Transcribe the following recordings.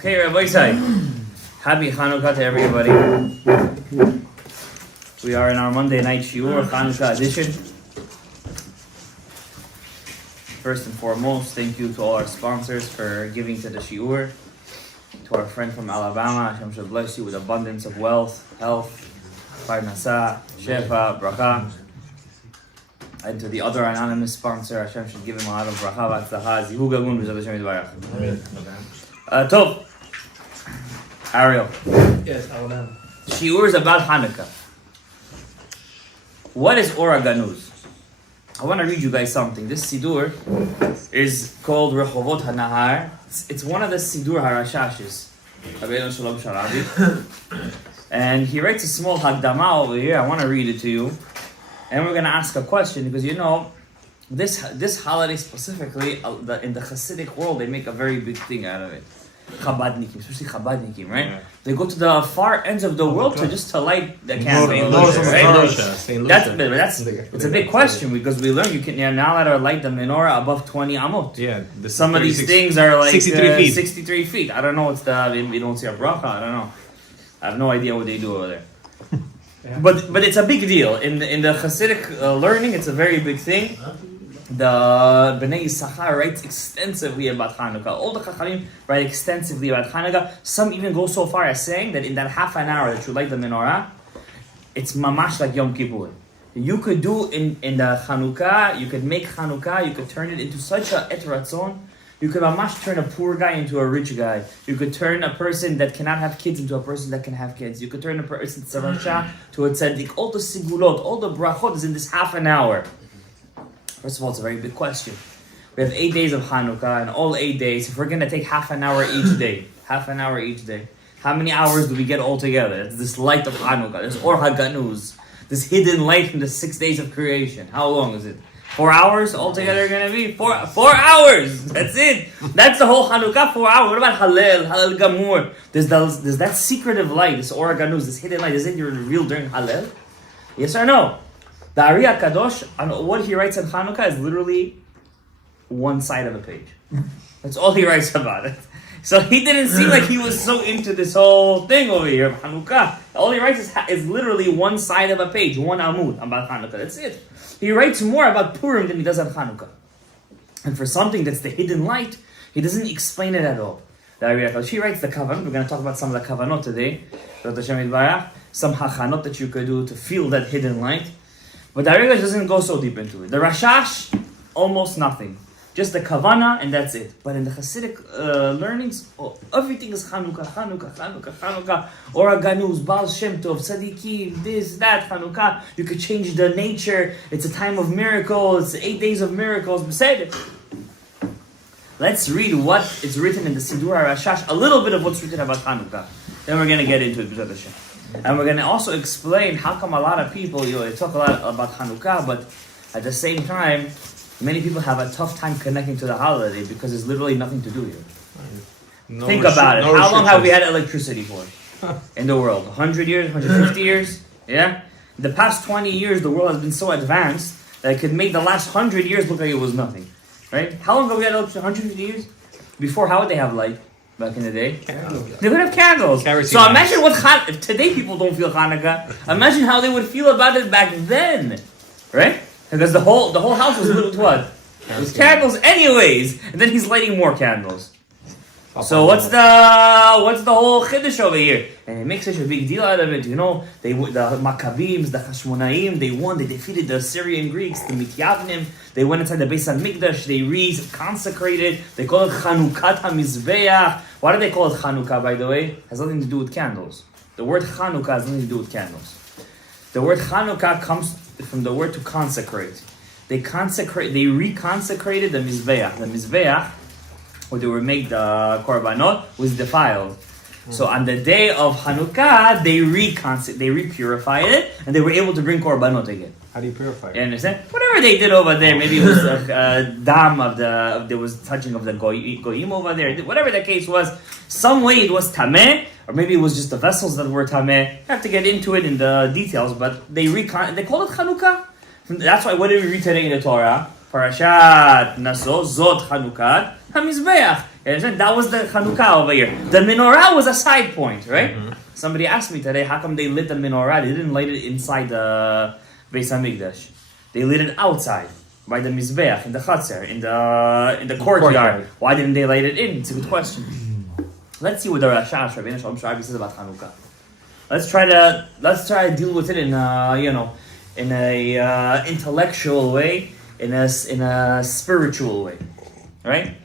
Okay, Rabbi Isai. Happy Chanukah to everybody. We are in our Monday night shiur, Chanukah edition. First and foremost, thank you to all our sponsors for giving to the shiur. To our friend from Alabama, Hashem should bless you with abundance of wealth, health, parnasa, shefa, bracha. And to the other anonymous sponsor, Hashem should give him a lot of bracha, v'atzlacha, zihu gagun, b'zat Hashem yitbarach. Tov. Ariel. Yes, Shalom. Shiur is about Hanukkah. What is Haganuz? I want to read you guys something. This Sidur is called Rechovot HaNahar. It's one of the Sidur HaRashashis. And he writes a small Hagdama over here. I want to read it to you. And we're going to ask a question because you know, this holiday specifically, in the Hasidic world, they make a very big thing out of it. Chabadnikim, especially Chabadnikim, right? Yeah. They go to the far ends of the world to light the candle, right? It's a big question because we learn you're not allowed to light the menorah above 20 amot. Yeah, some of these things are like 63 feet. 63 feet. I don't know what's we don't see a bracha. I don't know. I have no idea what they do over there. Yeah. But it's a big deal in the Hasidic learning. It's a very big thing. The Bnei Yisachar writes extensively about Chanukah. All the Chachamim write extensively about Chanukah. Some even go so far as saying that in that half an hour that you light the menorah, it's mamash like Yom Kippur. You could do in the Chanukah, you could make Chanukah, you could turn it into such a et ratzon. You could mamash turn a poor guy into a rich guy. You could turn a person that cannot have kids into a person that can have kids. You could turn a person tzarasha to a tzaddik. All the sigulot, all the brachot is in this half an hour. First of all, it's a very big question. We have 8 days of Hanukkah, and all 8 days, if we're going to take half an hour each day, how many hours do we get all together? It's this light of Hanukkah, this Or Haganuz, this hidden light from the 6 days of creation. How long is it? 4 hours altogether going to be? 4 hours! That's it! That's the whole Hanukkah, 4 hours. What about Halel Gamur? There's that secretive light, this Or Haganuz, this hidden light. Is it revealed during Halel? Yes or no? The Ari HaKadosh, what he writes on Chanukah is literally one side of a page. That's all he writes about it. So he didn't seem like he was so into this whole thing over here of Chanukah. All he writes is literally one side of a page, one amud about Chanukah. That's it. He writes more about Purim than he does on Chanukah. And for something that's the hidden light, he doesn't explain it at all. The Ari HaKadosh, he writes the kavanot. We're going to talk about some of the kavanot today. Some hachanot that you could do to feel that hidden light. But the Ari HaKadosh doesn't go so deep into it. The Rashash, almost nothing. Just the Kavana, and that's it. But in the Hasidic learnings, everything is Chanukah. Or Haganuz, Baal Shem Tov, Tzadikim, this, that, Chanukah. You could change the nature. It's a time of miracles. 8 days of miracles. Beside it. Let's read what is written in the Sidur HaRashash, a little bit of what's written about Chanukah. Then we're going to get into it, B'ezrat Hashem. And we're going to also explain how come a lot of people, they talk a lot about Hanukkah, but at the same time, many people have a tough time connecting to the holiday because there's literally nothing to do here. Think about it. How long have we had electricity for in the world? 100 years, 150 years? Yeah? In the past 20 years, the world has been so advanced that it could make the last 100 years look like it was nothing. Right? How long have we had electricity? 150 years? Before, how would they have light? Back in the day, they would have candles. So imagine if today people don't feel Hanukkah. Imagine how they would feel about it back then, right? Because the whole house was lit with what? It was candles, anyways. And then he's lighting more candles. So what's the whole chiddush over here? And it makes such a big deal out of it. You know, the Maccabees, the Hashmonaim, they won. They defeated the Syrian Greeks, the Mityavnim. They went inside the Beis HaMikdash. They re-consecrated. They call it Chanukat HaMizbeach. Why do they call it Chanukah, by the way? It has nothing to do with candles. The word Chanukah has nothing to do with candles. The word Chanukah comes from the word to consecrate. They re-consecrated the Mizbeach. The Mizbeach, where they were made the korbanot, was defiled. So on the day of Hanukkah, they re-purified it, and they were able to bring korbanot again. How do you purify it? You understand? Whatever they did over there, maybe it was dam there was touching of the goyim over there. Whatever the case was, some way it was tameh, or maybe it was just the vessels that were tameh. I have to get into it in the details, but they call it Chanukah. That's why, what did we read today in the Torah? Parashat Naso, Zot Chanukat HaMizbeach. You understand? That was the Chanukah over here. The menorah was a side point, right? Somebody asked me today, how come they lit the menorah? They didn't light it inside the Beis Hamikdash. They lit it outside, by the Mizbeach, in the Chatzar, in the courtyard. Why didn't they light it in? It's a good question. Let's see what the Rashash, Rabbeinu Shalom Sharabi, says about Chanukah. Let's try to deal with it in a intellectual way, in a spiritual way, right?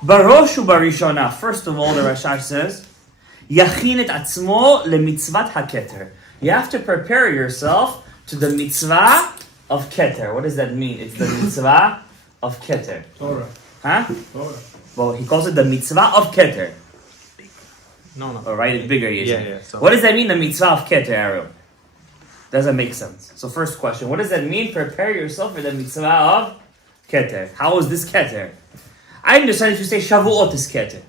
Baroshu barishona. First of all, the Rashash says, Yachin et atzmo lemitzvat haketer. You have to prepare yourself to the mitzvah of keter. What does that mean? It's the mitzvah of keter. Torah. Huh? Torah. Well, he calls it the mitzvah of keter. No. Oh, right, it's bigger. Yeah. So. What does that mean, the mitzvah of keter, Ariel? Doesn't make sense. So first question, what does that mean? Prepare yourself for the mitzvah of keter. How is this keter? I understand if you say Shavuot is keter.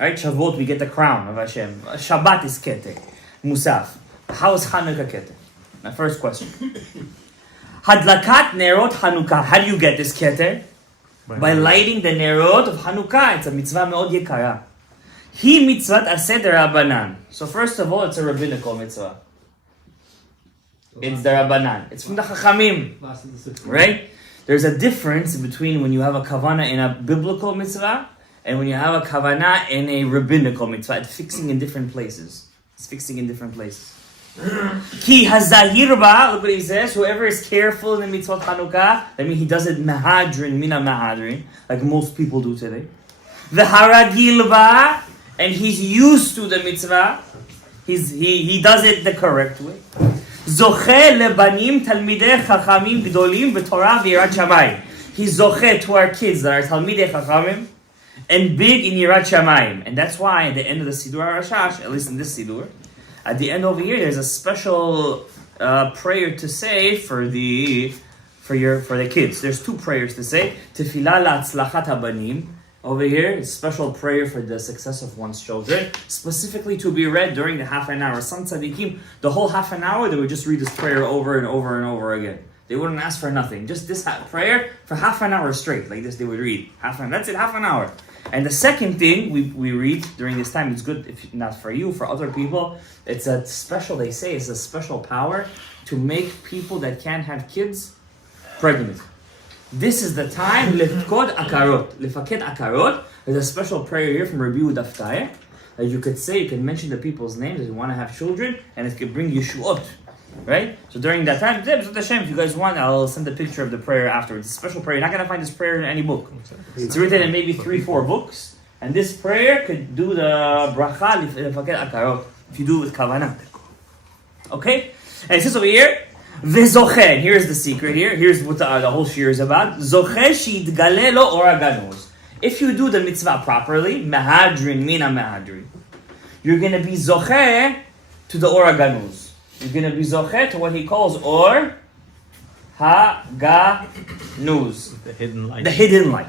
Right? Shavuot, we get the crown of Hashem. Shabbat is keter. Musaf. How is Chanukah keter? My first question. Hadlakat nerot Chanukah. How do you get this keter? By lighting the nerot of Chanukah. It's a mitzvah me'od yekara. Hi mitzvat aseh derabanan. So first of all, it's a rabbinical mitzvah. It's the Rabbanan. It's from the Chachamim. Right? There's a difference between when you have a kavanah in a biblical mitzvah and when you have a kavanah in a rabbinical mitzvah. It's fixing in different places. Ki hazahir ba, look what he says, whoever is careful in the mitzvot Chanukah, I mean he does it mahadrin, mina mahadrin, like most people do today. V'haragil ba, and he's used to the mitzvah. He does it the correct way. Zoche lebanim talmidei chachamim gdolim b'torah v'yirat shamayim. He's zoche to our kids that are talmidei chachamim and big in yirat shamayim. And that's why at the end of the Sidur HaRashash, at least in this Sidur, at the end over here, there's a special prayer to say for the kids. There's two prayers to say. Tefillah la'atzlachat habanim. Over here, a special prayer for the success of one's children, specifically to be read during the half an hour. Some tzaddikim, the whole half an hour, they would just read this prayer over and over and over again. They wouldn't ask for nothing. Just this prayer for half an hour straight, like this they would read. That's it, half an hour. And the second thing we read during this time, it's good, if not for you, for other people, it's a special, they say, it's a special power to make people that can't have kids pregnant. This is the time, lefkod akarot. There's a special prayer here from Rabbi Yehuda Aftaya that you could say, you can mention the people's names that you want to have children, and it could bring yeshuot, right? So during that time, if you guys want, I'll send a picture of the prayer afterwards. It's a special prayer. You're not going to find this prayer in any book. It's written in maybe 3-4 books, and this prayer could do the bracha lefkod akarot if you do it with kavanah. Okay? And it says over here, V'zoche, here's the secret here. Here's what the whole shir is about. Zoche she'yitgaleh lo or Haganuz. If you do the mitzvah properly, mahadrin mina mahadrin, you're going to be zoche to the or Haganuz. You're going to be zoche to what he calls or Haganuz. The hidden light. The hidden light.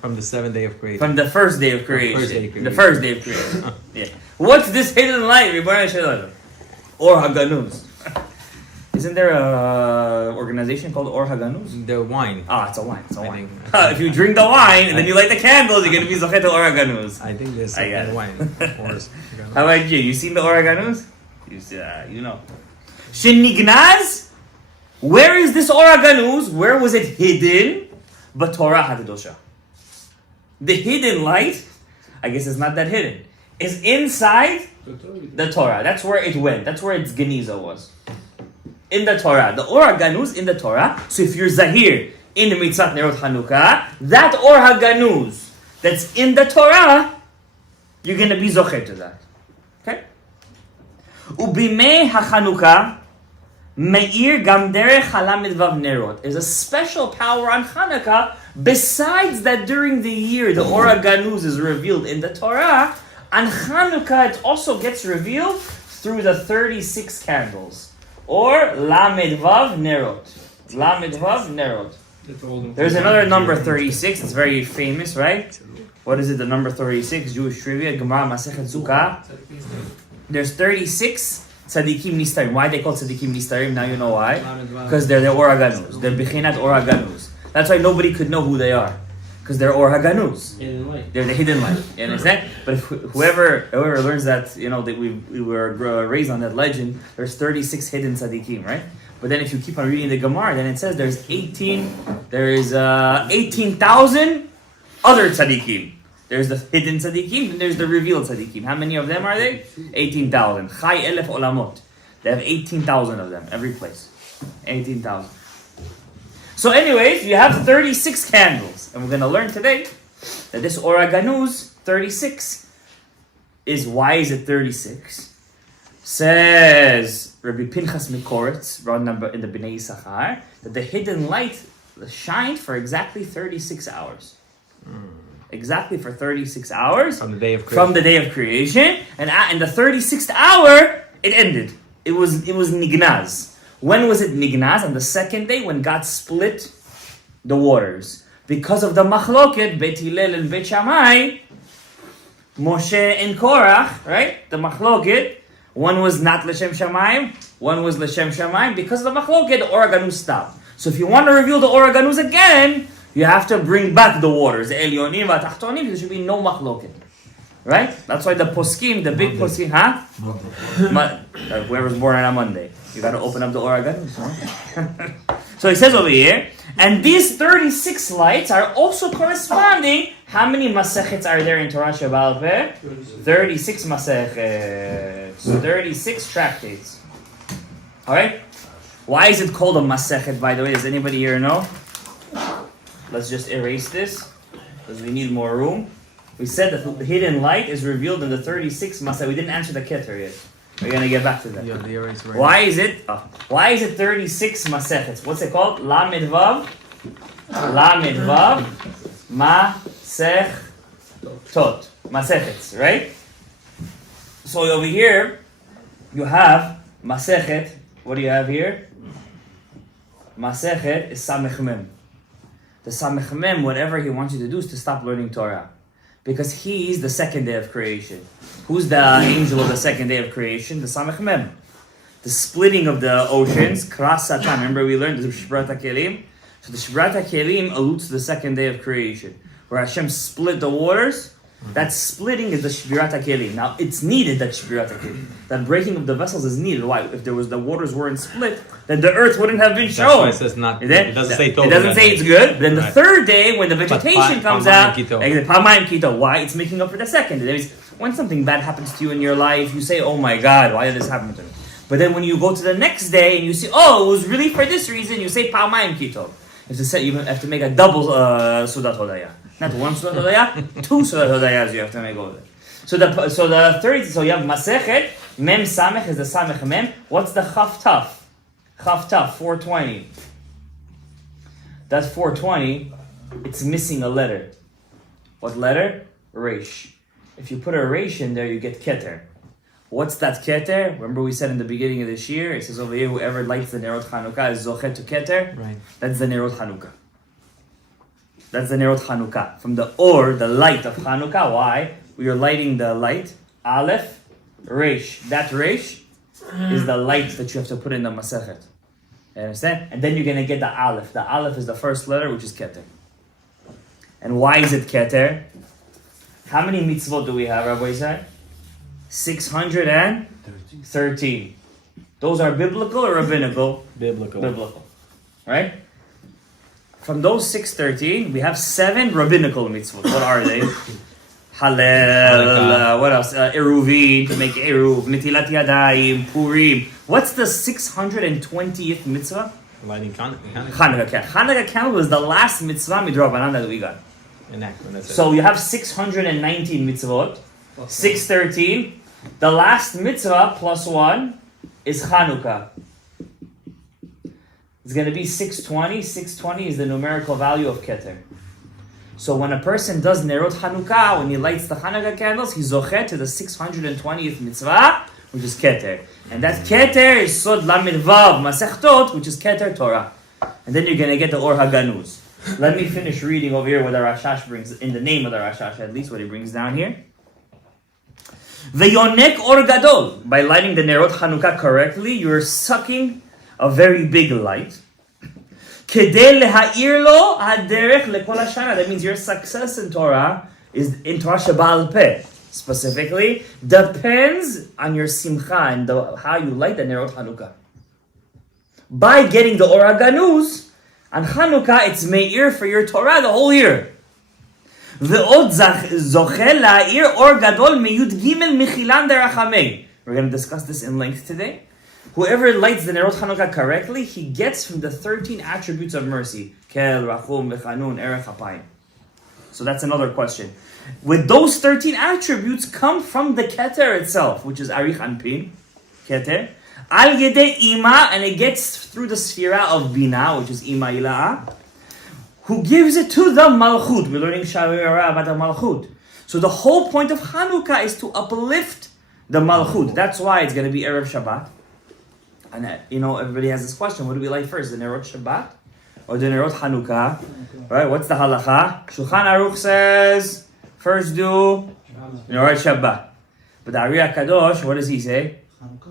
From the 7th day of creation. From the first day of creation. The first day of creation. Yeah. What's this hidden light? Or Haganuz. Isn't there a organization called Or Haganuz? The wine. It's a wine. If you drink the wine and then you light the candles, you're going to be Zochet to Or Haganuz. I think there's some wine. How about you? You seen the Or Haganuz? You know. Shenignaz? Where is this Or Haganuz? Where was it hidden? But Torah HaKadosha. The hidden light, I guess it's not that hidden, is inside the Torah. That's where it went. That's where its Geniza was. In the Torah. The Or Haganuz in the Torah. So if you're Zahir in the Mitzvah Nerot Chanukah, that Or Haganuz that's in the Torah, you're going to be Zocher to that. Okay? Ubimei HaChanukah Meir Gam Derech Halamid Vav Nerot. There's a special power on Chanukah. Besides that, during the year, the Or Haganuz is revealed in the Torah. On Chanukah, it also gets revealed through the 36 candles. Or Lamed Vav Nerot. Lamed Vav Nerot. There's another number 36. It's very famous, right? What is it? The number 36, Jewish trivia. Gemara Masechet Sukkah. There's 36 tzaddikim nistarim. Why they call tzaddikim nistarim? Now you know why. Because they're the Or Haganuz. They're Bechinat Or Haganuz. That's why nobody could know who they are. Because they're Or Haganuz. They're the hidden light. You understand? But if whoever learns that, that we were raised on that legend, there's 36 hidden tzaddikim, right? But then if you keep on reading the Gemara, then it says there is 18,000 other tzaddikim. There's the hidden tzaddikim, and there's the revealed tzaddikim. How many of them are they? 18,000. Chai elef olamot. They have 18,000 of them, every place. 18,000. So anyways, you have 36 candles. And we're going to learn today that this Or Haganuz, 36, why is it 36? Says Rabbi Pinchas Mikoretz, brought number in the Bnei Yisachar, that the hidden light shined for exactly 36 hours. Exactly for 36 hours. From the day of creation. From the day of creation. And in the 36th hour, it ended. It was nignaz. When was it nignaz? On the second day, when God split the waters. Because of the machloket, Beit Hillel and Beit Shammai, Moshe and Korach, right? The machloket. One was not L'Shem Shamayim, one was L'Shem Shamayim. Because of the machloket, the Or Haganuz stopped. So if you want to reveal the Or Haganuz again, you have to bring back the waters. The Elyonim, the Tachtonim, there should be no machloket. Right? That's why the poskim, the big poskim, whoever's born on a Monday. You got to open up the Or Haganuz. So he says over here, and these 36 lights are also corresponding. How many masechets are there in Torah Shebaal Peh? 36 masechets. 36 tractates. Alright? Why is it called a masechet, by the way? Does anybody here know? Let's just erase this, because we need more room. We said that the hidden light is revealed in the 36 masechet. We didn't answer the keter yet. We're going to get back to that. Yeah, the erase right. Why is it 36 masechets? What's it called? Lamed Vav Masechtot. Masechets, right? So over here, you have Masechet. What do you have here? Masechet is Samech Mem. The Samech Mem, whatever he wants you to do is to stop learning Torah. Because he's the second day of creation. Who's the angel of the second day of creation? The Samech Mem. The splitting of the oceans, Kras Satan. Remember we learned the Shibrat HaKelim? So the Shibrat HaKelim alludes to the second day of creation. Where Hashem split the waters, that splitting is the Shbirat HaKelim. Now, it's needed, that Shbirat HaKelim. That breaking of the vessels is needed. Why? If the waters weren't split, then the earth wouldn't have been shown. That's why it says not. It doesn't say tov. It doesn't say it's good. But then the third day, when the vegetation comes out, Pamayim Kito. Why? It's making up for the second day. That means when something bad happens to you in your life, you say, oh my God, why did this happen to me? But then when you go to the next day and you see, oh, it was really for this reason, you say Pamayim Kito. You have to make a double Sudat Hodaya. Not one Sudat Hodaya, two Sudat Hodayas you have to make over there. So you have Masechet, Mem Samech is the Samech Mem. What's the Chaf Taf? Chaf Taf, 420. That's 420. It's missing a letter. What letter? Reish. If you put a Reish in there, you get Keter. What's that Keter? Remember we said in the beginning of this year, it says over here, whoever lights the Nerot Chanukah is Zochet to Keter. Right. That's the Nerot Chanukah. That's the Nerot Chanukah. From the Or, the light of Chanukah. Why? We are lighting the light. Aleph, Reish. That Reish is the light that you have to put in the Masechet. You understand? And then you're going to get the Aleph. The Aleph is the first letter, which is Keter. And why is it Keter? How many mitzvot do we have, Rabbi Isai? 613. Those are biblical or rabbinical? Biblical. Right? From those 613, we have 7 rabbinical mitzvot. What are they? Halel, what else? Eruvin, to make eruv, Netilat Yadayim, Purim. What's the 620th mitzvah? Lighting Hanukkah. Hanukkah candle was the last mitzvah midrabanan that we got. So you have 619 mitzvot, 613. The last mitzvah plus 1 is Chanukah. It's going to be 620. 620 is the numerical value of Keter. So when a person does Nerot Chanukah, when he lights the Hanukkah candles, he's zochet to the 620th mitzvah, which is Keter. And that Keter is Sod Lamed Vav Masechtot, which is Keter Torah. And then you're going to get the Or Haganuz. Let me finish reading over here what the Rashash brings, in the name of the Rashash, at least what he brings down here. Veyonek Or Gadol. By lighting the Nerot Chanukah correctly, you're sucking a very big light. כדי להאיר לו הדרך לכל השנה. That means your success in Torah is in Torah שבעל פה. Specifically, depends on your simcha and how you light the Nerot Chanukah. By getting the Or Haganuz, on Chanukah, it's me'ir for your Torah the whole year. ועוד זוכה להאיר אור גדול מי"ג מחילן דרחמי. We're going to discuss this in length today. Whoever lights the Nerot Chanukah correctly, he gets from the 13 attributes of mercy. Kel, Rachum, V'chanun, Erech HaPayim. So that's another question. With those 13 attributes come from the Keter itself, which is Arich Anpin, Keter. Al Yedei Ima, and it gets through the Sphira of Bina, which is Ima Ila'a, who gives it to the Malchut. We're learning Shavira about the Malchut. So the whole point of Chanukah is to uplift the Malchut. That's why it's going to be Erev Shabbat. And everybody has this question, what do we like first, the Nerot Shabbat or the Nerot Chanukah? Right, what's the halacha? Shulchan Aruch says, first do Nerot Shabbat. But the Ari HaKadosh, what does he say?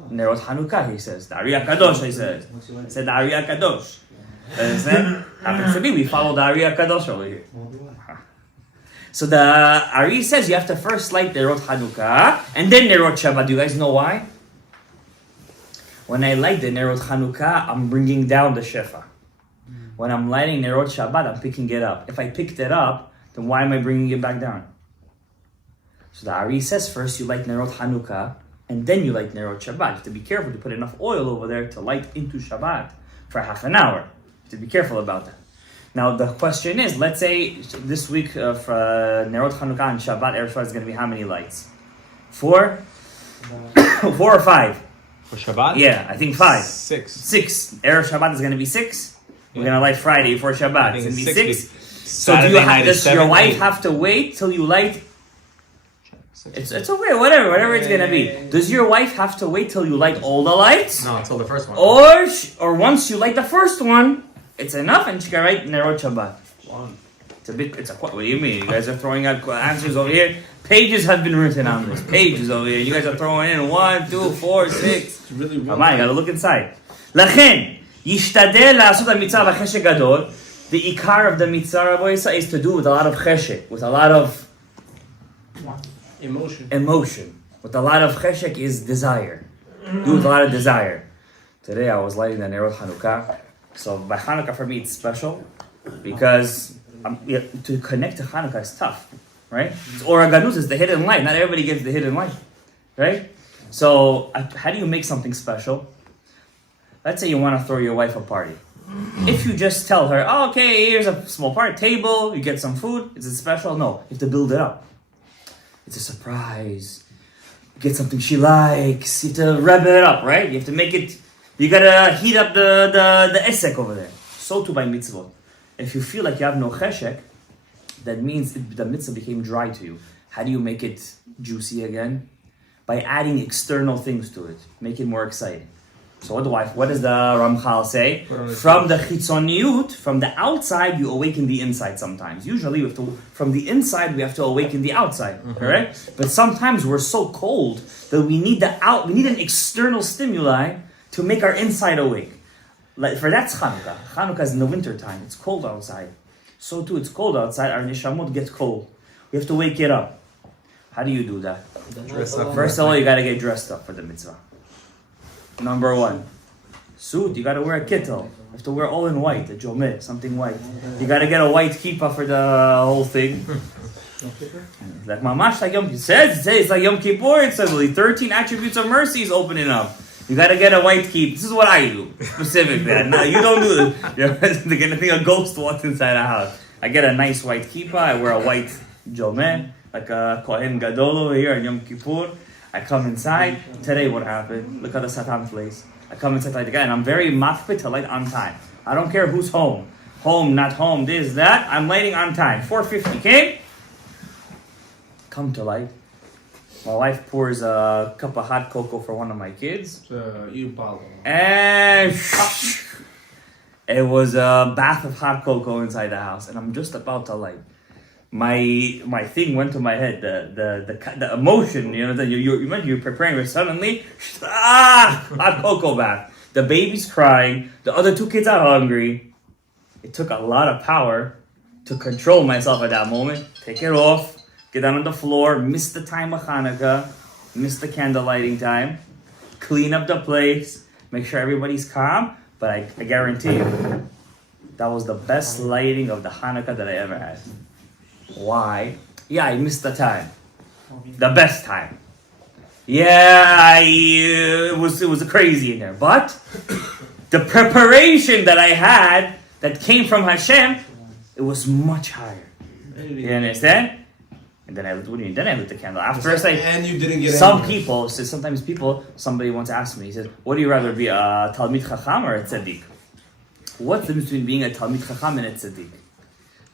Nerot Chanukah, he says. The Ari HaKadosh, he says. He said the Ari HaKadosh. Happens to be, we follow the Ari HaKadosh over here. So the Ari says you have to first light Nerot Chanukah and then Nerot Shabbat. Do you guys know why? When I light the Nerot Chanukah, I'm bringing down the Shefa. When I'm lighting Nerot Shabbat, I'm picking it up. If I picked it up, then why am I bringing it back down? So the Ari says first you light Nerot Chanukah, and then you light Nerot Shabbat. You have to be careful to put enough oil over there to light into Shabbat for half an hour. You have to be careful about that. Now the question is, let's say this week for Nerot Chanukah and Shabbat, Erev Shabbat is going to be how many lights? 4? 4 or 5? For Shabbat? Yeah, I think 5. 6. Erev Shabbat is going to be 6. We're going to light Friday before Shabbat. It's going to be 6. So does your wife have to wait till you light? It's okay, whatever it's going to be. Does your wife have to wait till you light all the lights? No, until the first one. Or once you light the first one, it's enough and she can write Nerot Shabbat. What do you mean? You guys are throwing out answers over here. Pages have been written on this. Pages over here. You guys are throwing in 1, 2, 4, 6. Come on, you gotta look inside. לכן, ישתדל לעשות המצווה בחשק גדול. The ikar of the mitzvah, Rabbi Yisa, is to do with a lot of cheshek, with a lot of emotion. With a lot of cheshek is desire. Do with a lot of desire. Today I was lighting the Nerot Chanukah. So by Chanukah for me it's special because to connect to Chanukah is tough, right? Or Haganuz is the hidden light. Not everybody gets the hidden light, right? So how do you make something special? Let's say you want to throw your wife a party. If you just tell her, oh, okay, here's a small party table, you get some food, is it special? No, you have to build it up. It's a surprise. You get something she likes. You have to rev it up, right? You have to make it. You gotta heat up the esek over there. So too by mitzvot. If you feel like you have no cheshek, that means the mitzvah became dry to you. How do you make it juicy again? By adding external things to it. Make it more exciting. So what does the Ramchal say? From the chitzoniyut, from the outside, you awaken the inside sometimes. Usually, from the inside, we have to awaken the outside, correct? But sometimes we're so cold that we need an external stimuli to make our inside awake. Like for that's Chanukah. Chanukah is in the winter time. It's cold outside. So too, it's cold outside. Our neshamot gets cold. We have to wake it up. How do you do that? First of all, you got to get dressed up for the mitzvah. Number 1, suit. You got to wear a kittel. You have to wear all in white, a jomeh, something white. You got to get a white kippah for the whole thing. Like mamash, like Yom Kippur. It says it's like Yom Kippur. It says the 13 attributes of mercy is opening up. You got to get a white kippah. This is what I do specifically. No, you don't do this. You're going to think a ghost walked inside a house. I get a nice white kippah. I wear a white jomeh, like a kohen gadol over here on Yom Kippur. I come inside. Today, what happened? Look at the Satan place. I come inside like the guy, and I'm very makpid to light on time. I don't care who's home. Home, not home, this, that. I'm lighting on time. 4:50 came. Come to light. My wife pours a cup of hot cocoa for one of my kids. And it was a bath of hot cocoa inside the house. And I'm just about to light. My thing went to my head, the emotion, you're preparing for suddenly, hot cocoa bath. The baby's crying, the other 2 kids are hungry. It took a lot of power to control myself at that moment. Take it off, get down on the floor, miss the time of Hanukkah, miss the candle lighting time, clean up the place, make sure everybody's calm. But I guarantee you, that was the best lighting of the Hanukkah that I ever had. Why? Yeah, I missed the time. The best time. Yeah, it was crazy in there. But the preparation that I had that came from Hashem, it was much higher. You understand? And then I lit the candle. After and you didn't get somebody once asked me, he said, would you rather be a Talmid Chacham or a Tzaddik? What's the difference between being a Talmid Chacham and a Tzaddik?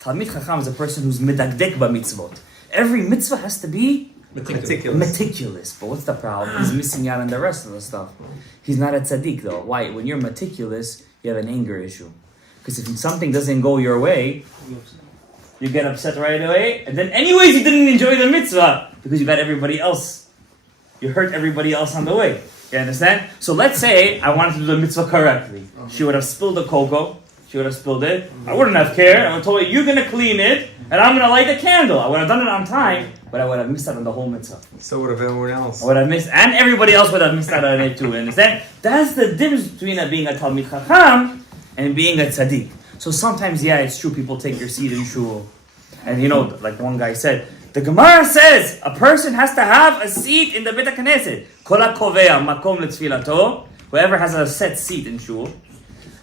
Talmid Chacham is a person who's medagdek b'mitzvot. Every mitzvah has to be meticulous. But what's the problem? He's missing out on the rest of the stuff. He's not a Tzaddik though. Why? When you're meticulous, you have an anger issue. Because if something doesn't go your way, you get upset right away, and then anyways you didn't enjoy the mitzvah because you got everybody else. You hurt everybody else on the way. You understand? So let's say I wanted to do the mitzvah correctly. She would have spilled the cocoa. She would have spilled it. I wouldn't have cared. I would have told her, you're going to clean it, and I'm going to light the candle. I would have done it on time, but I would have missed out on the whole mitzvah. So would have everyone else. I would have missed, and everybody else would have missed out on it too. You understand? That's the difference between being a Talmid Chacham and being a Tzaddik. So sometimes, yeah, it's true, people take your seat in shul. And like one guy said, the Gemara says a person has to have a seat in the Beit HaKnesset. Kol hakovea makom letfilato. Whoever has a set seat in shul.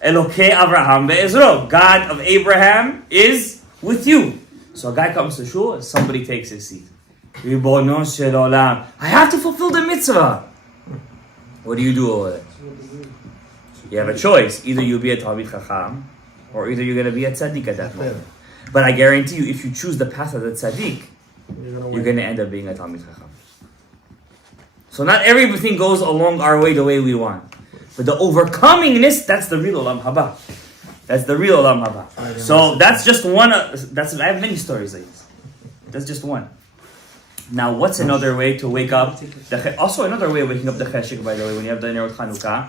Elokei Avraham ve'ezro. God of Abraham is with you. So a guy comes to shul and somebody takes his seat. Ribono shel olam. I have to fulfill the mitzvah. What do you do over there? You have a choice. Either you be a Talmid Chacham, or either you're going to be a tzaddik at that moment. But I guarantee you, if you choose the path of the tzaddik, you're going to end up being a Talmid Chacham. So not everything goes along our way the way we want. But the overcomingness, that's the real Olam Haba. That's the real Olam Haba. So that's just one. I have many stories like this. That's just one. Now, what's another way to wake up? Also, another way of waking up the cheshik, by the way, when you have the Nerot Chanukah,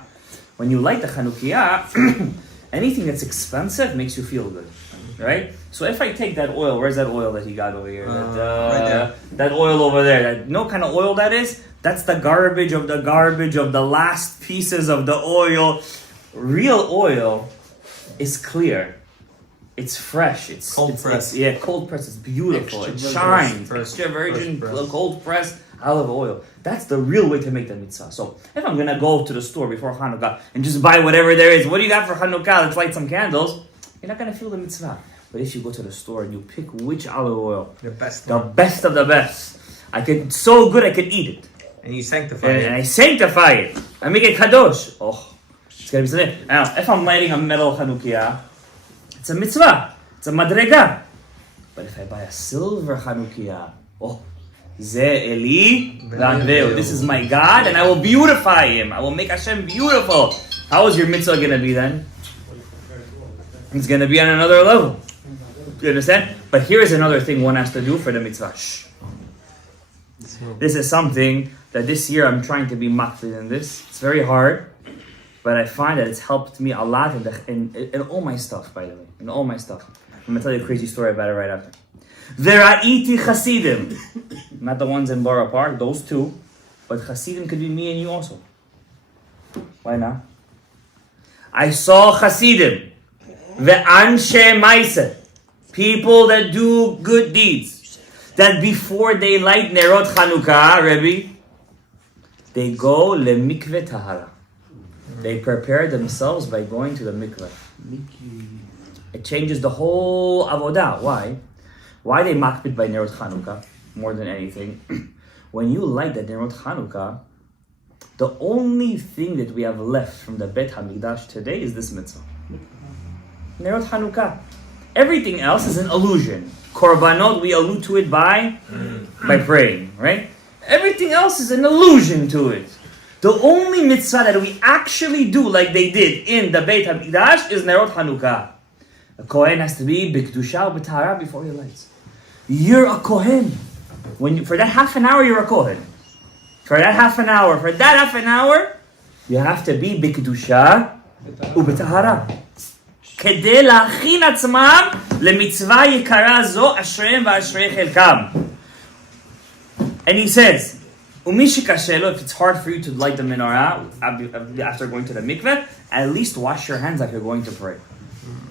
when you light the Chanukiah, anything that's expensive makes you feel good, right? So if I take that oil, where's that oil that he got over here? Right there. That oil over there, you know what kind of oil that is? That's the garbage of the last pieces of the oil. Real oil is clear. It's fresh. It's cold press. Cold press. It's beautiful. Extra it shines. Extra virgin, cold press olive oil. That's the real way to make the mitzvah. So if I'm gonna go to the store before Hanukkah and just buy whatever there is, what do you got for Hanukkah? Let's light some candles. You're not gonna feel the mitzvah. But if you go to the store and you pick which olive oil, the best of the best, I could eat it. And you sanctify it. And I sanctify it. I make it kadosh. Oh, it's gonna be something. Now, if I'm lighting a metal Chanukiah, it's a mitzvah. It's a madrega. But if I buy a silver Chanukiah, Ze Eli V'Anveu. This is my God, and I will beautify him. I will make Hashem beautiful. How is your mitzvah going to be then? It's going to be on another level. You understand? But here is another thing one has to do for the mitzvah. Shh. This is something that this year I'm trying to be makfid in this. It's very hard, but I find that it's helped me a lot in all my stuff, by the way. In all my stuff. I'm going to tell you a crazy story about it right after. Vera'iti Chasidim. Not the ones in Borough Park, those two. But Chasidim could be me and you also. Why not? I saw Chasidim. Ve'anshe Maisa. People that do good deeds. That before they light Nerot Chanukah, Rebbe, they go le mikveh tahara. They prepare themselves by going to the mikveh. It changes the whole avodah. Why? Why they makpid by Nerot Chanukah more than anything? When you light the Nerot Chanukah, the only thing that we have left from the Beit HaMikdash today is this mitzvah. Nerot Chanukah. Everything else is an illusion. Korbanot, we allude to it by praying, right? Everything else is an illusion to it. The only mitzvah that we actually do like they did in the Beit HaMikdash is Nerot Chanukah. A Kohen has to be b'kedusha or b'tahara before he lights. You're a Kohen. For that half an hour, you're a Kohen. For that half an hour, you have to be b'kedusha or b'tahara. כדי להכין עצמם למצווה יקרה זו, אשריהם ואשרי חלקם. And he says, ומי שקשה לו, if it's hard for you to light the menorah after going to the mikveh, at least wash your hands like you're going to pray.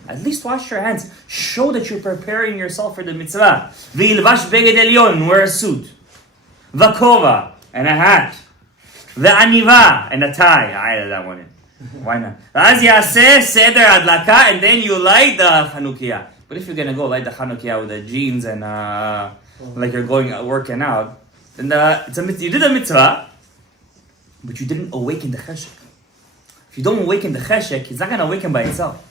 At least wash your hands. Show that you're preparing yourself for the mitzvah. וילבש בגד עליון, wear a suit. וכובע, and a hat. ועניבה, and a tie. I added that one in. Why not? ואז יעשה סדר הדלקה, and then you light the Chanukiah. But if you're going to go light the Chanukiah with the jeans and like you're going working out, then you did a mitzvah, but you didn't awaken the cheshek. If you don't awaken the cheshek, it's not going to awaken by itself.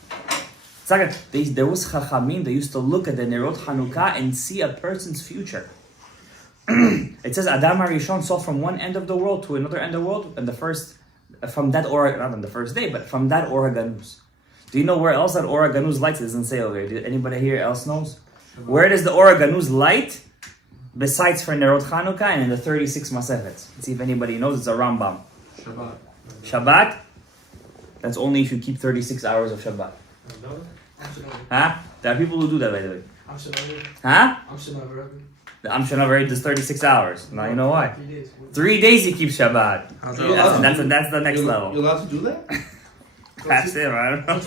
There was chachamim, they used to look at the Nerot Chanukah and see a person's future. It says Adam HaRishon saw from one end of the world to another end of the world, and from that Or, not on the first day, but from that Or Haganuz. Do you know where else that Or Haganuz lights? It doesn't say over here. Anybody here else knows? Where does the Or Haganuz light? Besides for Nerot Chanukah and in the 36 Masechets. Let's see if anybody knows. It's a Rambam. Shabbat? That's only if you keep 36 hours of Shabbat. Huh? There are people who do that, by the way. Huh? The Amshanavari does 36 hours. Now you know why. 3 days he keeps Shabbat. That's the next level. You're allowed to do that? That's it, I don't know.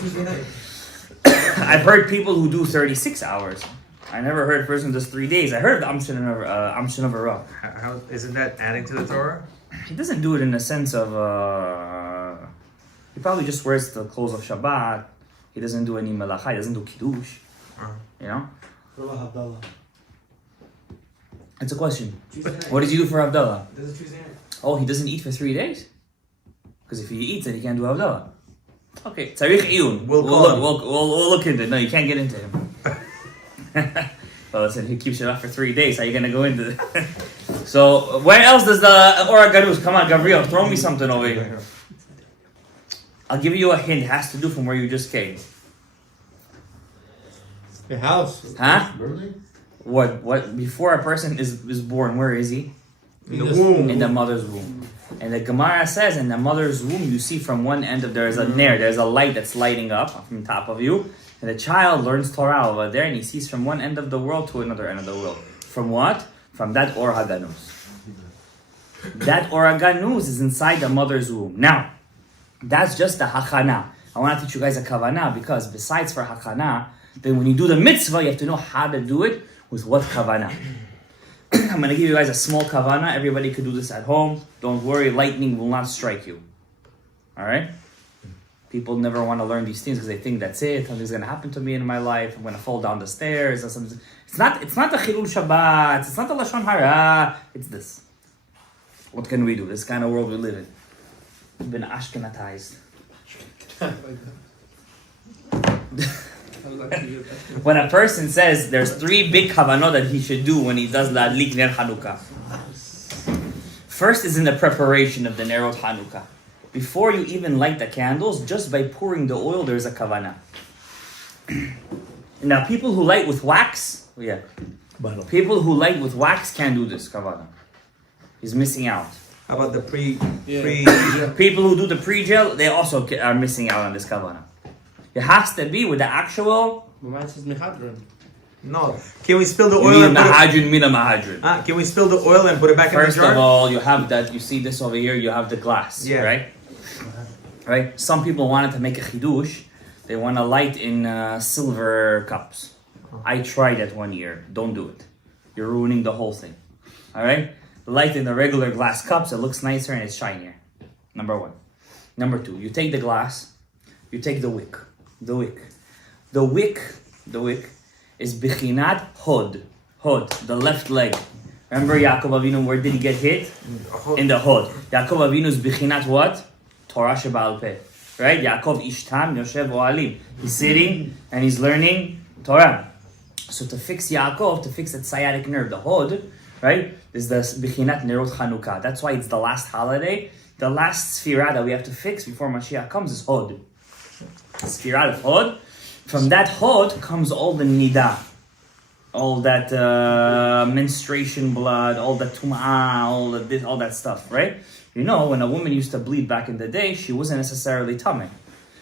I've heard people who do 36 hours. I never heard a person who does 3 days. I heard of the Amshanavari. How isn't that adding to the Torah? He doesn't do it in the sense of... he probably just wears the clothes of Shabbat. He doesn't do any melacha. He doesn't do kiddush. You know? It's a question. What does he do for Havdalah? Oh, he doesn't eat for 3 days? Because if he eats, then he can't do Havdalah. Okay, tzarich iyun. We'll look into it. No, you can't get into him. Well, listen, he keeps it up for 3 days. How are you going to go into it? So, where else does the Or Haganuz? Come on, Gabriel, throw me something over here. I'll give you a hint. It has to do from where you just came. Your house. Huh? What? Before a person is born, where is he? In the womb. In the mother's womb. And the Gemara says, in the mother's womb, you see from one end of there's a ner, there's a light that's lighting up from top of you. And the child learns Torah over there, and he sees from one end of the world to another end of the world. From what? From that Or Haganuz. That Or Haganuz is inside the mother's womb. Now, that's just the Hachana. I want to teach you guys a Kavanah, because besides for Hachana, then when you do the mitzvah, you have to know how to do it with what Kavanah. I'm going to give you guys a small Kavanah. Everybody could do this at home. Don't worry, lightning will not strike you. Alright? People never want to learn these things because they think that's it. Something's going to happen to me in my life. I'm going to fall down the stairs. Or something. It's not the Chilul Shabbat. It's not the Lashon Hara. It's this. What can we do? This kind of world we live in. We've been Ashkenatized. When a person says there's 3 big kavanot that he should do when he does La'adlik Ner Chanukah. First is in the preparation of the Nerot Chanukah. Before you even light the candles, just by pouring the oil, there's a kavanah. Now, people who light with wax, people who light with wax can't do this kavanah. He's missing out. How about the pre? People who do the pre-gel, they also are missing out on this kavanah. It has to be with the actual. No. Can we spill the oil and Can we spill the oil and put it back in the jar? First of all, you have that. You see this over here. You have the glass, right? Right. Some people wanted to make a chidush. They want to light in silver cups. I tried that 1 year. Don't do it. You're ruining the whole thing. All right. Light in the regular glass cups. It looks nicer and it's shinier. Number 1. Number 2. You take the glass. You take the wick. The wick is Bichinat Hod. The left leg. Remember Yaakov Avinu, where did he get hit? In the Hod. Yaakov Avinu is Bichinat what? Torah Sheba'al Peh. Right? Yaakov Ishtam Yoshev Oalim. He's sitting and he's learning Torah. So to fix Yaakov, to fix that sciatic nerve, the Hod, right, is the Bichinat Nerot Chanukah. That's why it's the last holiday. The last Sfirah that we have to fix before Mashiach comes is Hod. Sfirah of Hod. From that Hod comes all the Nida. All that menstruation blood, all the Tum'ah, all that stuff, right? You know, when a woman used to bleed back in the day, she wasn't necessarily tummy.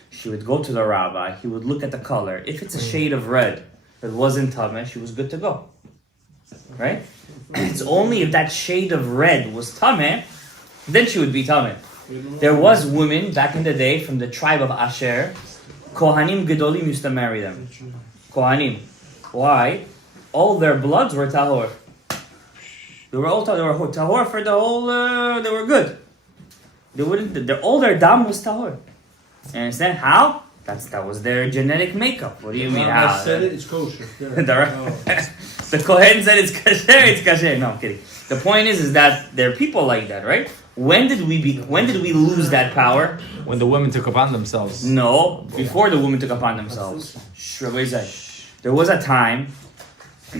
She would go to the rabbi. He would look at the color. If it's a shade of red that wasn't tameh, she was good to go. Right? It's only if that shade of red was tameh, then she would be tameh. There was women back in the day from the tribe of Asher. Kohanim Gedolim used to marry them. Kohanim. Why? All their bloods were tahor. They were all tahor for the whole. They were good. They wouldn't. All their dam was tahor. You understand how? That was their genetic makeup. What do you mean? How? Said it, it's kosher. Yeah. The Kohen said it's kasher. It's kasher. No, I'm kidding. The point is that there are people like that, right? When did we lose that power? When the women took upon themselves. No, before the women took upon themselves. There was a time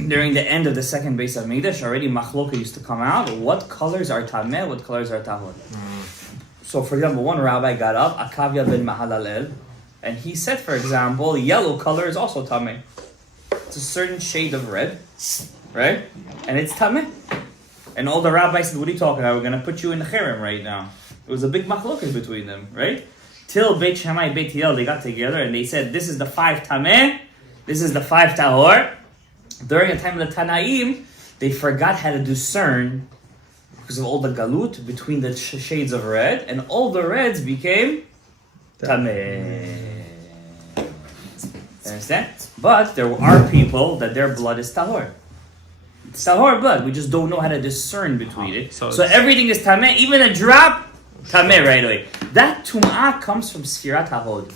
during the end of the second base of Mikdash, already machloka used to come out. What colors are tameh? What colors are tahor? So, for example, one rabbi got up, Akavya ben Mahalalel, and he said, for example, yellow color is also tameh. It's a certain shade of red, right? And it's tameh. And all the rabbis said, what are you talking about? We're going to put you in the cherem right now. It was a big machlokas between them, right? Till Beit Shammai, Beit Hillel, they got together and they said, this is the 5 tameh, this is the 5 tahor. During the time of the Tanaim, they forgot how to discern, because of all the galut, between the shades of red, and all the reds became tameh. Understand? But there are people that their blood is tahor. It's tahor blood. We just don't know how to discern between it. So everything is tameh, even a drop, tameh right away. That tum'ah comes from Sfirat HaHod.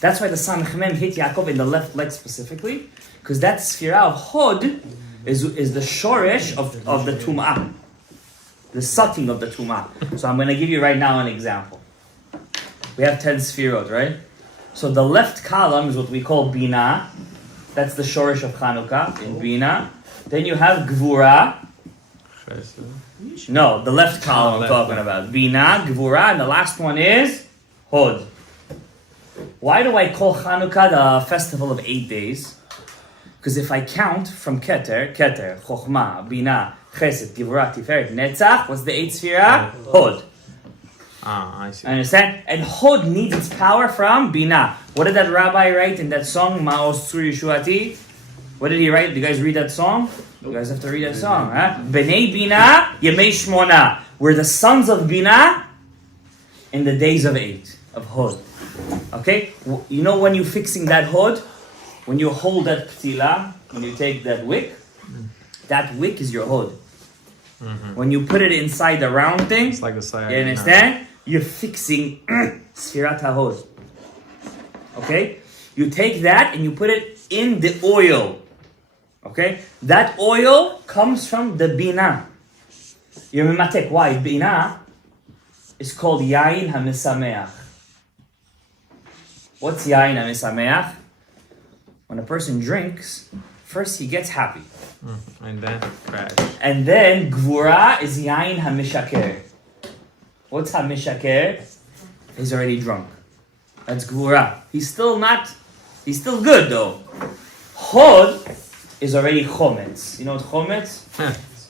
That's why the Samech hit Yaakov in the left leg specifically, because that Sfira of Hod is the shoresh of the tum'ah, the sucking of the tum'ah. So I'm going to give you right now an example. We have 10 Sfirot, right? So the left column is what we call Bina. That's the shoresh of Chanukah in Bina. Then you have Gvura. No, the left column I'm talking about. Bina, Gvura, and the last one is Hod. Why do I call Chanukah the festival of 8 days? Because if I count from Keter, Chochmah, Bina, Chesed, Gvura, Tiferet, Netzach, what's the 8th Sfira? Hod. I see. Understand? And Hod needs its power from Bina. What did that rabbi write in that song, Ma'os Tzur Yeshuati? What did he write? Do you guys read that song? You guys have to read that song, huh? Bnei Bina, Yemei Shmona. We're the sons of Bina in the days of 8, of Hod. Okay? You know when you're fixing that Hod? When you hold that ptila, when you take that wick is your Hod. Mm-hmm. When you put it inside the round thing, it's like the side. You understand? You're fixing Sfirat HaHod. Okay? You take that and you put it in the oil. Okay? That oil comes from the Bina. You remember why? Bina is called Yain HaMesameach. What's Yain HaMesameach? When a person drinks, first he gets happy. And then crash. And then Gvura is Yain HaMishaker. What's HaMishaker? He's already drunk. That's Gvura. He's still good though. Hod is already Chometz. You know what Chometz?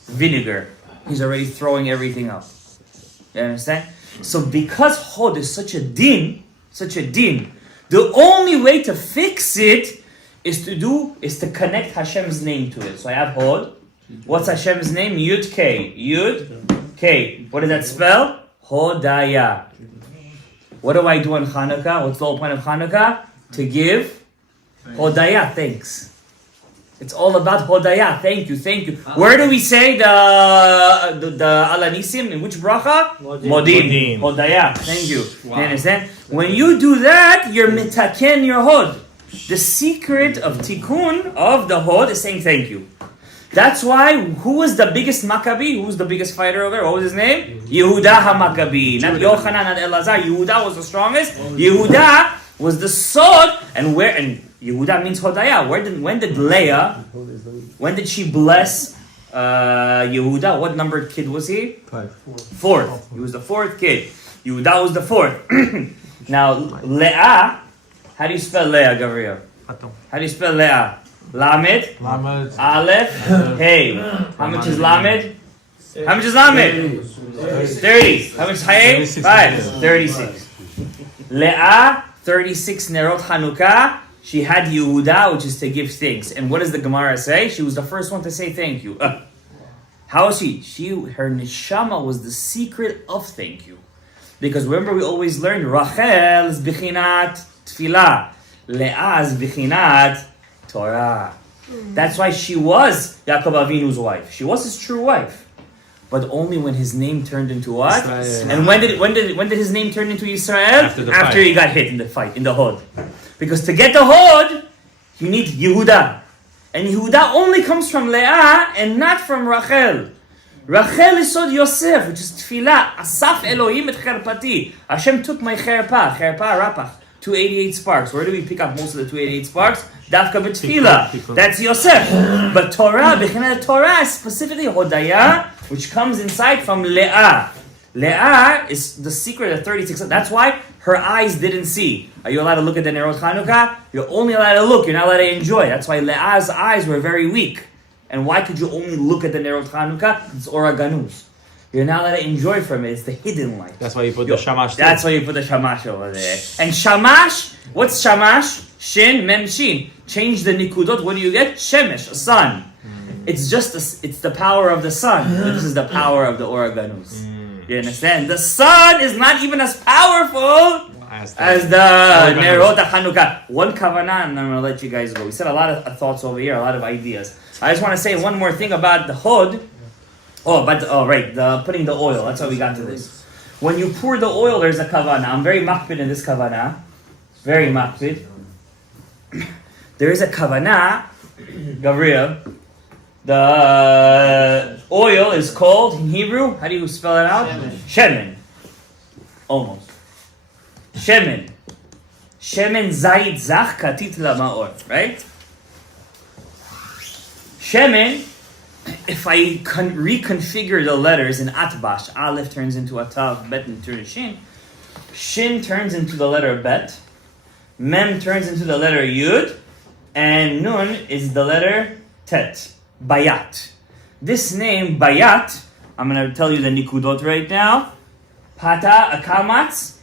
Vinegar. He's already throwing everything up. You understand? So because Hod is such a din, the only way to fix it is to connect Hashem's name to it. So I have Hod. What's Hashem's name? Yud K. Yud K. What does that spell? Hodaya. What do I do on Chanukah? What's the whole point of Chanukah? To give Hodaya, thanks. It's all about Hodaya. Thank you. Where do we say the Ala Nisim? In which bracha? Modin. Hodaya. Thank you. Wow. You understand? When you do that, you're mitaken your Hod. The secret of tikkun of the Hod is saying thank you. That's why, who was the biggest Maccabi? Who was the biggest fighter over there? What was his name? Yehuda HaMaccabi. Not Yochanan, not Elazar. Yehuda was the strongest. Yehuda was the sword. And Yehuda means Hodaya. When did she bless Yehuda? What numbered kid was he? 5. Fourth. He was the 4th kid. Yehuda was the 4th. Now, Leah, how do you spell Leah, Gabriel? How do you spell Leah? Lamed, Aleph, Hey. How much is Lamed? How much is Lamed? 30. How much is Hey? 5. 36. Leah, 36 Nerot Chanukah. She had Yehuda, which is to give thanks. And what does the Gemara say? She was the first one to say thank you. How was she? Her neshama was the secret of thank you. Because remember, we always learned Rachel is bichinat tefillah, Leah is bichinat Torah. That's why she was Yaakov Avinu's wife. She was his true wife. But only when his name turned into what? Israel. And when did his name turn into Israel? After he got hit in the fight, in the Hod. Because to get the Hod, you need Yehuda. And Yehuda only comes from Leah and not from Rachel. Rachel is Sod Yosef, which is Tefillah. Asaf Elohim et cherpati. Hashem took my cherpa rapach. 288 sparks. Where do we pick up most of the 288 sparks? Dafka b'tefillah. That's Yosef. But Torah, b'chinat Torah is specifically Hodaya, which comes inside from Leah. Leah is the secret of 36. That's why her eyes didn't see. Are you allowed to look at the Nerot Chanukah? You're only allowed to look. You're not allowed to enjoy. That's why Leah's eyes were very weak. And why could you only look at the Nerot Chanukah? It's Or Haganuz. You're not allowed to enjoy from it. It's the hidden light. That's why you put the shamash. That's why you put the shamash over there. And shamash, what's shamash? Shin, mem, shin. Change the nikudot. What do you get? Shemesh, a sun. It's just it's the power of the sun. This is the power of the Or Haganuz. You understand? The sun is not even as powerful as the Nerot Chanukah. One kavanah, and I'm going to let you guys go. We said a lot of thoughts over here, a lot of ideas. I just want to say one more thing about the Hod. Putting the oil. That's how we got to this. When you pour the oil, there's a kavanah. I'm very makpid in this kavanah. Very makpid. There is a kavanah, Gabriel. The oil is called, in Hebrew, how do you spell it out? Shemen. Almost. Shemen. Shemen zayit zach katit lamaor. Right? Shemen, if I reconfigure the letters in Atbash, Aleph turns into a Tav, Bet into Shin. Shin turns into the letter Bet. Mem turns into the letter Yud. And Nun is the letter Tet. Bayat. This name, Bayat, I'm going to tell you the Nikudot right now. Pata, a Kamatz,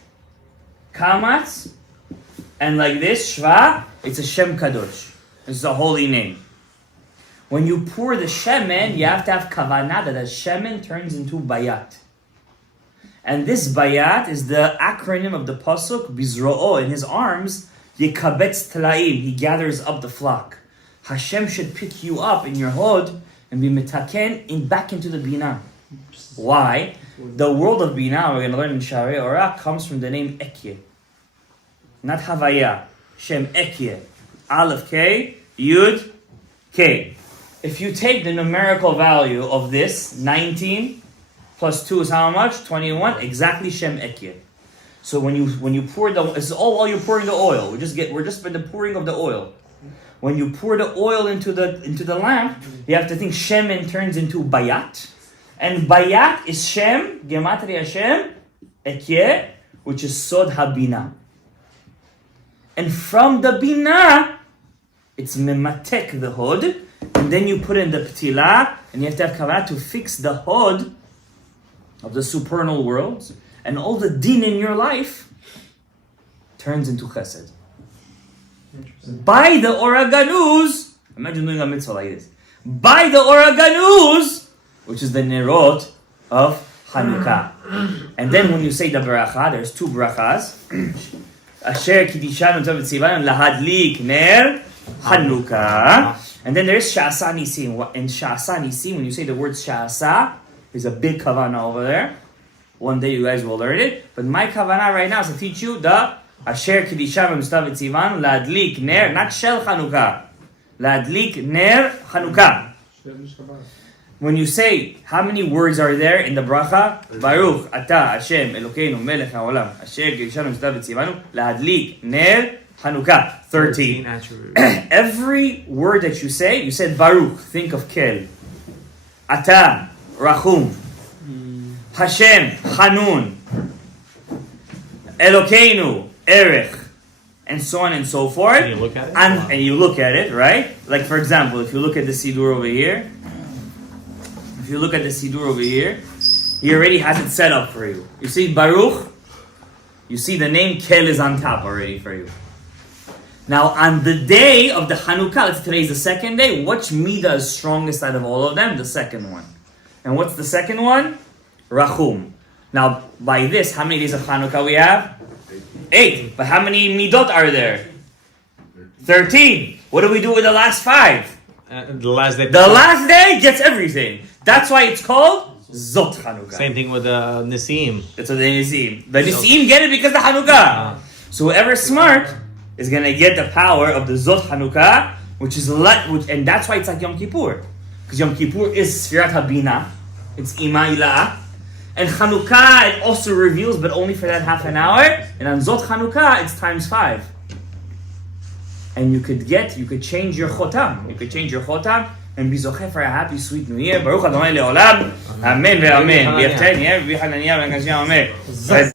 and like this, Shva, it's a Shem Kadosh. This is a holy name. When you pour the Shemen, you have to have Kavanah that the Shemen turns into Bayat. And this Bayat is the acronym of the Pasuk, Bizro'o, in his arms, Yekabetz Tlaim, he gathers up the flock. Hashem should pick you up in your Hod and be metaken back into the Binah. Why? The world of Binah, we're going to learn in Shari Orah, comes from the name Ekye. Not Havaya. Shem Ekye. Aleph K, Yud K. If you take the numerical value of this, 19 plus 2 is how much? 21. Exactly Shem Ekye. So when you pour this is all while you're pouring the oil. We're just by the pouring of the oil. When you pour the oil into the lamp, you have to think Shemen turns into Bayat. And Bayat is Shem, Gematria Shem, Ekye, which is Sod HaBina. And from the Bina, it's Mematek, the Hod. And then you put in the Ptila, and you have to have Kavanah to fix the Hod of the supernal worlds. And all the din in your life turns into Chesed. By the Or Haganuz, imagine doing a mitzvah like this. By the Or Haganuz, which is the Nerot of Chanukah. And then when you say the bracha, there's two brachas. Asher Kiddishanu Tov Tzivanu Lahadlik Ner Chanukah. And then there's Sha'asa Nisim. And Sha'asa Nisim, when you say the word Sha'asa, there's a big kavanah over there. One day you guys will learn it. But my kavanah right now is to teach you the Asher Kiddishanu Tov Tzivanu Lahadlik Ner, not Shel Chanukah. Lahadlik Ner Chanukah. When you say, how many words are there in the bracha? Baruch Ata Hashem Elokeinu Melech HaOlam Asher Kiddishanu Tov Tzivanu Lahadlik Ner Chanukah. 13. Every word that you said Baruch, think of Kel. Ata, Rachum. Hashem, Hanun. Elokeinu, Erech. And so on and so forth. And you look at it? And you look at it, right? Like for example, if you look at the Sidur over here, he already has it set up for you. You see Baruch, You see the name Kel is on top already for you. Now, on the day of the Chanukah, today is the second day, which midah is strongest out of all of them? The second one. And what's the second one? Rachum. Now, by this, how many days of Chanukah we have? 8. But how many midot are there? 13. What do we do with the last 5? The last day. The last day gets everything. That's why it's called Zot Chanukah. Same thing with the Nisim. That's what the Nisim. The Nisim get it because the Chanukah. So whoever's smart is going to get the power of the Zot Chanukah, and that's why it's like Yom Kippur. Because Yom Kippur is Sfirat HaBina. It's Ima Ila'ah. And Chanukah, it also reveals, but only for that half an hour. And on Zot Chanukah, it's times 5. And you could change your chotam. You could change your chotam and be zocheh for a happy, sweet New Year. Baruch Adonai le'olam. Amen ve'amen. Amen.